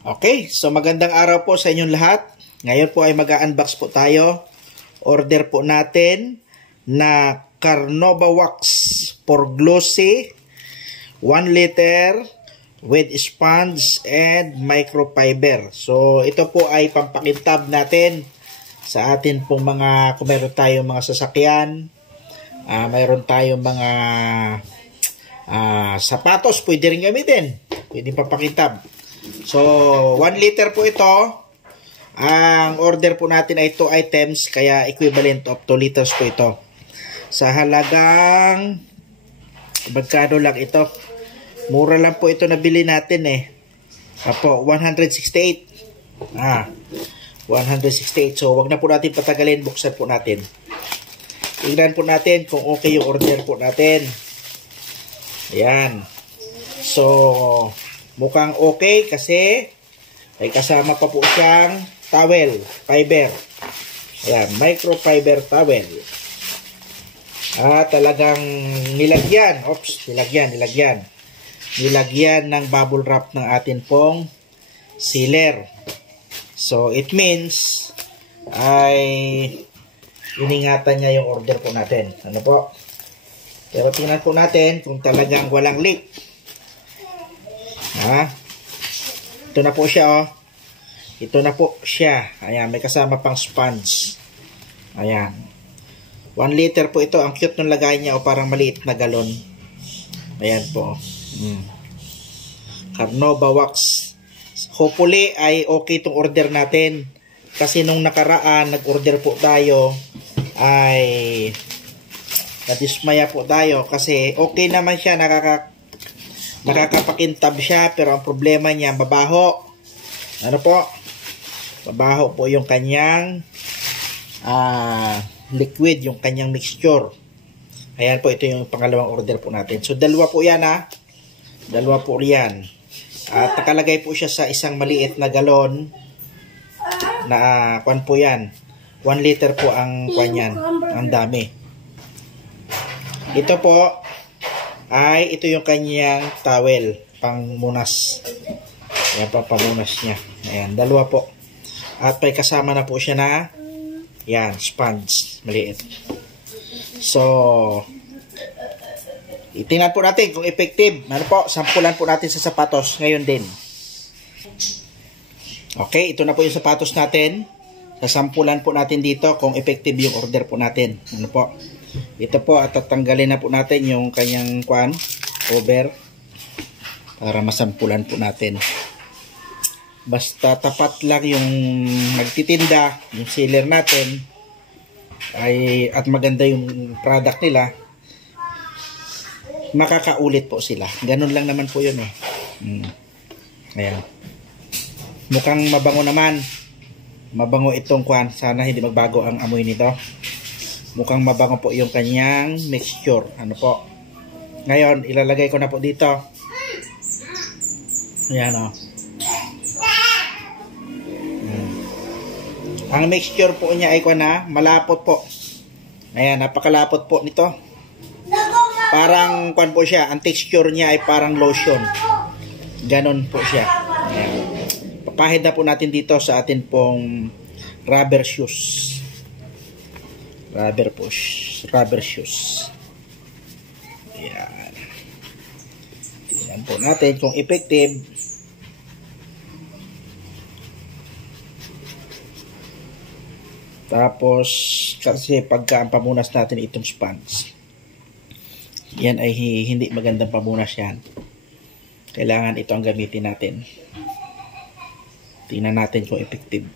Okay, so magandang araw po sa inyong lahat. Ngayon po ay mag-unbox po tayo. Order po natin na Carnauba Wax for Glossy 1 liter with sponge and microfiber. So ito po ay pampakintab natin sa atin pong mga, kung mayroon tayong mga sasakyan, mayroon tayong mga sapatos, pwede rin gamitin. Pwede pampakintab. So, 1 liter po ito. Ang order po natin ay 2 items, kaya equivalent of 2 liters po ito. Sa halagang, magkano lang ito? Mura lang po ito nabili natin eh. Apo, 168. 168. So, wag na po natin patagalin. Buksan po natin. Tingnan po natin kung okay yung order po natin. Ayan. So, mukhang okay kasi may kasama pa po siyang towel, fiber. Ayan, microfiber towel. Talagang nilagyan. Nilagyan ng bubble wrap ng atin pong sealer. So, it means ay iningatan niya yung order po natin. Ano po? Pero tingnan po natin kung talagang walang leak. Ito na po siya, oh. Ito na po siya. Ayan, may kasama pang sponge. Ayan. 1 liter po ito. Ang cute ng lagay niya, o parang maliit na galon. Ayan po. Carnauba Wax. Hopefully ay okay itong order natin. Kasi nung nakaraan, nag-order po tayo, ay nadismaya po tayo. Kasi okay naman siya, nakakapakintab siya, pero ang problema niya, mabaho. Ano po? Mabaho po yung kanyang liquid, yung kanyang mixture. Ayan po, ito yung pangalawang order po natin. So, dalawa po yan, Dalawa po yan. At nakalagay po siya sa isang maliit na galon na, kwan po yan. 1 liter po ang kwan yan. Ang dami. Ito po, ito yung kanyang towel, pangmunas. Ayan, pamunas niya. Ayan, dalawa po. At may kasama na po siya na, yan, sponge, maliit. So, itingnan po natin kung effective. Ano po, sampulan po natin sa sapatos ngayon din. Okay, ito na po yung sapatos natin. Sasampulan po natin dito kung effective yung order po natin. Ano po? Ito po, at tatanggalin na po natin yung kanyang cover para masampulan po natin. Basta tapat lang yung nagtitinda, yung seller natin, at maganda yung product nila, makakaulit po sila. Ganun lang naman po yun eh. Ayan. Mukhang mabango naman. Mabango itong kwan. Sana hindi magbago ang amoy nito. Mukhang mabango po yung kanyang mixture. Ano po? Ngayon, ilalagay ko na po dito. Ayan o. Ang mixture po niya ay malapot po. Ayan, napakalapot po nito. Parang kwan po siya. Ang texture niya ay parang lotion. Ganon po siya. Ayan. Papahid na po natin dito sa atin pong rubber shoes. Rubber shoes. Ayan. Tingnan po natin kung effective. Tapos, kasi pagka ang pamunas natin itong sponge, yan ay hindi magandang pamunas yan. Kailangan ito ang gamitin natin. Tingnan natin kung effective.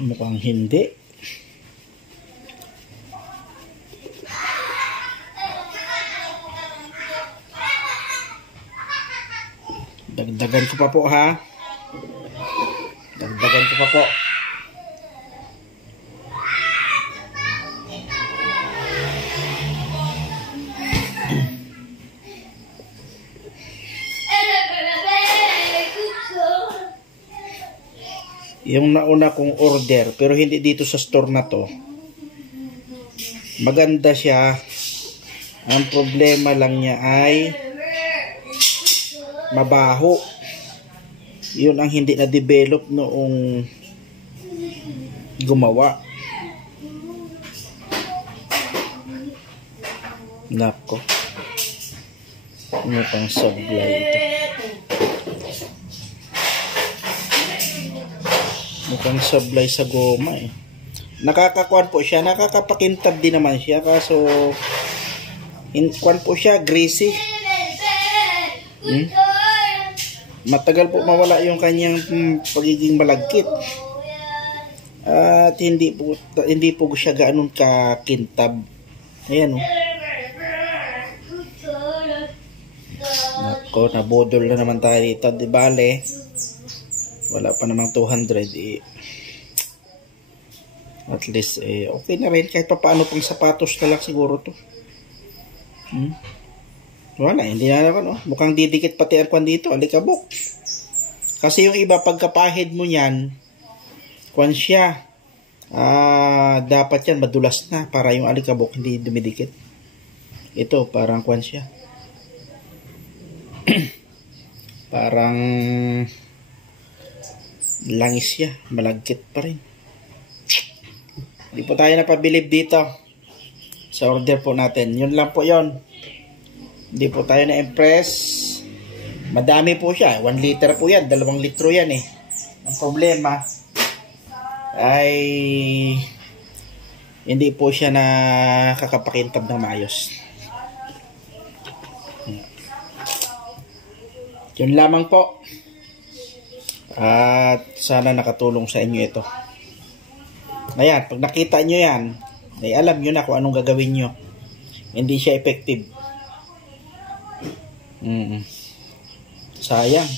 Mukhang hindi. Dagdagan ko pa po Dagdagan ko pa po. Yung nauna kong order, pero hindi dito sa store na to. Maganda siya. Ang problema lang niya ay mabaho. Yun ang hindi na-develop noong gumawa. Nako. Ano pang sablay ito? Mukhang sablay sa goma eh. Nakakakuan po siya, nakakapakintab din naman siya, kaso kuan po siya, greasy. Matagal po mawala yung kanyang pagiging malagkit. At hindi po siya gaanong kakintab. Ayan oh. Nako, nabodol na naman tayo dito. Di bale, wala pa namang 200 eh. At least okay na rin kahit pa paano pang sapatos na lang siguro to. Wala, hindi na naman oh. Mukhang didikit pati ang kwan dito, alikabok. Kasi yung iba pagkapahid mo yan, kwan siya, dapat yan madulas na para yung alikabok hindi dumidikit. Ito parang kwan siya. Parang langis siya, malagkit pa rin. Hindi po tayo napabilib dito sa order po natin. Yun lang po yun. Hindi po tayo na-impress. Madami po siya. 1 liter po yan. 2 litro yan eh. Ang problema ay hindi po siya nakakapakintab ng maayos. Yun lamang po. At sana nakatulong sa inyo ito. Ayan, pag nakita nyo yan, ay alam nyo na kung anong gagawin nyo. Hindi siya effective. Sayang.